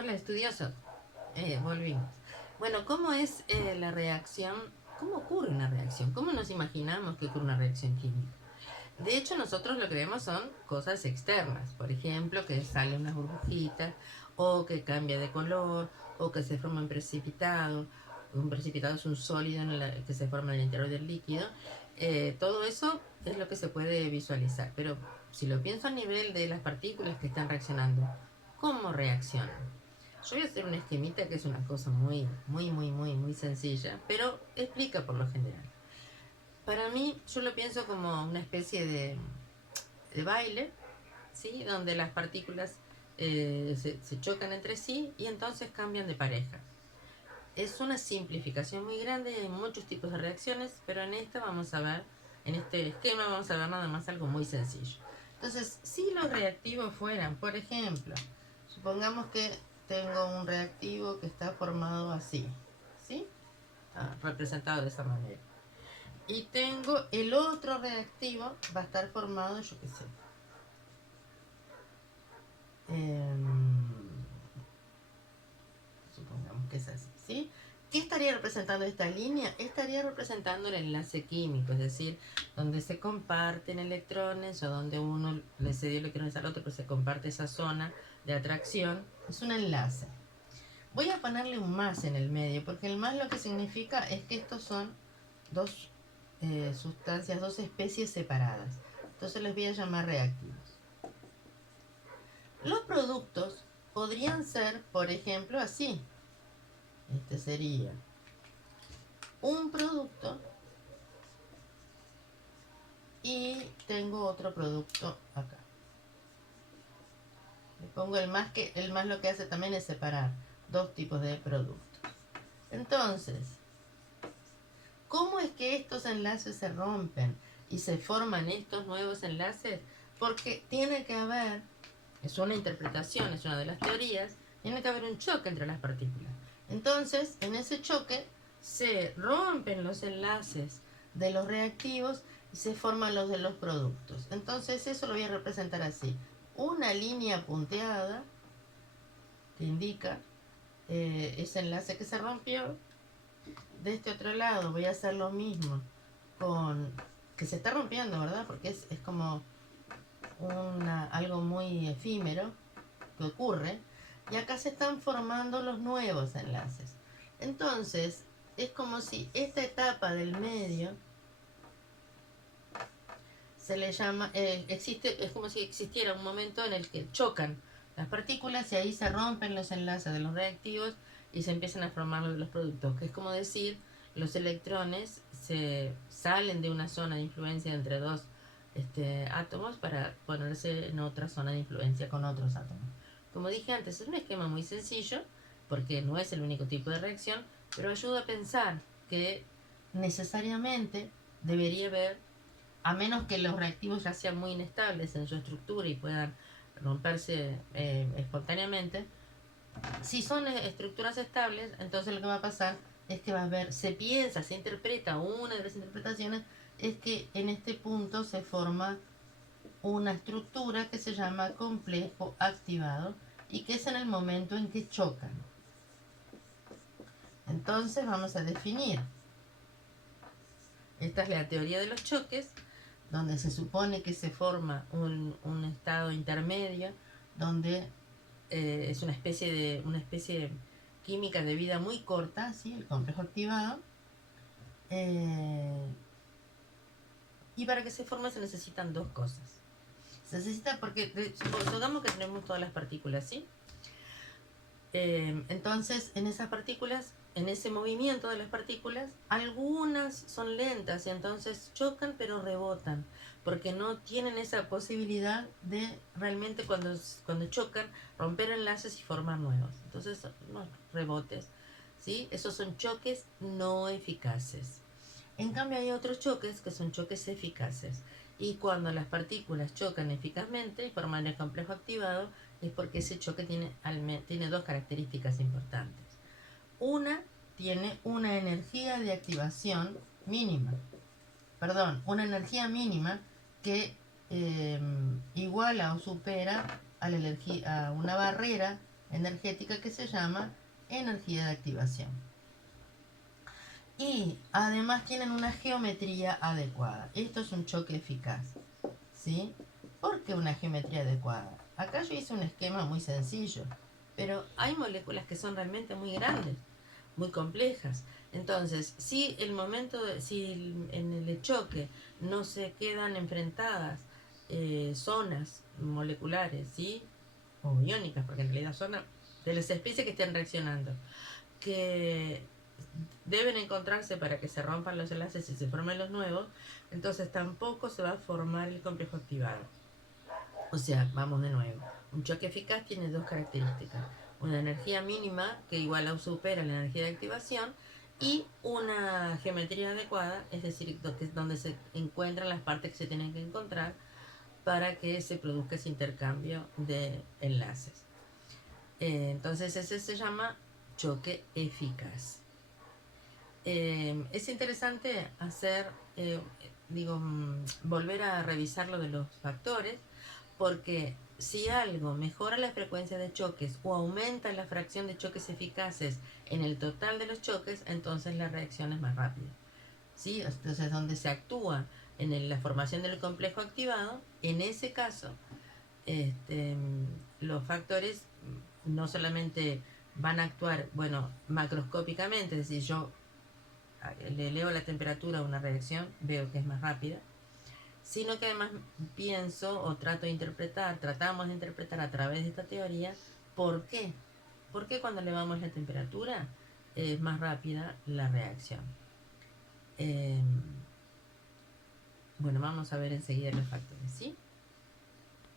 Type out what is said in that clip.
Hola, estudiosos. Volvimos. Bueno, ¿cómo es la reacción? ¿Cómo ocurre una reacción? ¿Cómo nos imaginamos que ocurre una reacción química? De hecho, nosotros lo que vemos son cosas externas. Por ejemplo, que sale unas burbujitas, o que cambia de color, o que se forma un precipitado. Un precipitado es un sólido que se forma en el interior del líquido. Todo eso es lo que se puede visualizar. Pero si lo pienso a nivel de las partículas que están reaccionando, ¿cómo reaccionan? Yo voy a hacer una esquemita que es una cosa muy sencilla, pero explica por lo general. Para mí, yo lo pienso como una especie de baile, ¿sí? Donde las partículas se chocan entre sí y entonces cambian de pareja. Es una simplificación muy grande y hay muchos tipos de reacciones, pero en esta vamos a ver, en este esquema vamos a ver nada más algo muy sencillo. Entonces, si los reactivos fueran, por ejemplo, supongamos que tengo un reactivo que está formado así, ¿sí? Representado de esa manera. Y tengo el otro reactivo, va a estar formado, yo qué sé, supongamos que es así, ¿sí? ¿Qué estaría representando esta línea? Estaría representando el enlace químico, es decir, donde se comparten electrones o donde uno le cede electrones al otro, pero se comparte esa zona de atracción. Es un enlace. Voy a ponerle un más en el medio, porque el más lo que significa es que estos son dos sustancias, dos especies separadas. Entonces les voy a llamar reactivos. Los productos podrían ser, por ejemplo, así. Este sería un producto y tengo otro producto acá. Le pongo el más, que el más lo que hace también es separar dos tipos de productos. Entonces, ¿cómo es que estos enlaces se rompen y se forman estos nuevos enlaces? Porque tiene que haber, es una interpretación, es una de las teorías, tiene que haber un choque entre las partículas. Entonces, en ese choque se rompen los enlaces de los reactivos y se forman los de los productos. Entonces, eso lo voy a representar así. Una línea punteada que indica ese enlace que se rompió. De este otro lado voy a hacer lo mismo con que se está rompiendo, ¿verdad? Porque es como algo muy efímero que ocurre. Y acá se están formando los nuevos enlaces. Entonces, es como si esta etapa del medio se le llama, existe, es como si existiera un momento en el que chocan las partículas y ahí se rompen los enlaces de los reactivos y se empiezan a formar los productos, que es como decir, los electrones se salen de una zona de influencia entre dos átomos para ponerse en otra zona de influencia con otros átomos. Como dije antes, es un esquema muy sencillo, porque no es el único tipo de reacción, pero ayuda a pensar que necesariamente debería haber, a menos que los reactivos ya sean muy inestables en su estructura y puedan romperse espontáneamente, si son estructuras estables, entonces lo que va a pasar es que va a haber, se piensa, se interpreta, una de las interpretaciones es que en este punto se forma una estructura que se llama complejo activado y que es en el momento en que chocan. Entonces vamos a definir. Esta es la teoría de los choques, donde se supone que se forma un estado intermedio, donde es una especie química de vida muy corta, ¿sí? El complejo activado. Y para que se forme se necesitan dos cosas. Se necesita porque, supongamos que tenemos todas las partículas, ¿sí? Entonces, en esas partículas, en ese movimiento de las partículas, algunas son lentas y entonces chocan pero rebotan, porque no tienen esa posibilidad de realmente cuando chocan romper enlaces y formar nuevos. Entonces, son unos rebotes, ¿sí? Esos son choques no eficaces. En cambio, hay otros choques que son choques eficaces. Y cuando las partículas chocan eficazmente y forman el complejo activado, es porque ese choque tiene dos características importantes. Una, tiene una energía de activación mínima. Perdón, una energía mínima que iguala o supera a una barrera energética que se llama energía de activación. Y además tienen una geometría adecuada. Esto es un choque eficaz, ¿sí? ¿Por qué una geometría adecuada? Acá yo hice un esquema muy sencillo, pero hay moléculas que son realmente muy grandes, muy complejas. Entonces, si si en el choque no se quedan enfrentadas zonas moleculares, ¿sí? O iónicas, porque en realidad son de las especies que estén reaccionando, que deben encontrarse para que se rompan los enlaces y se formen los nuevos, entonces tampoco se va a formar el complejo activado. O sea, vamos de nuevo. Un choque eficaz tiene dos características. Una energía mínima que iguala o supera la energía de activación y una geometría adecuada, es decir, donde se encuentran las partes que se tienen que encontrar para que se produzca ese intercambio de enlaces. Entonces ese se llama choque eficaz. Es interesante volver a revisar lo de los factores, porque si algo mejora la frecuencia de choques o aumenta la fracción de choques eficaces en el total de los choques, entonces la reacción es más rápida. ¿Sí? Entonces, donde se actúa en la formación del complejo activado, en ese caso, los factores no solamente van a actuar, bueno, macroscópicamente, es decir, yo le elevo la temperatura a una reacción, veo que es más rápida, sino que además pienso o tratamos de interpretar a través de esta teoría por qué. ¿Por qué cuando elevamos la temperatura es más rápida la reacción? Eh, bueno, vamos a ver enseguida los factores, ¿sí?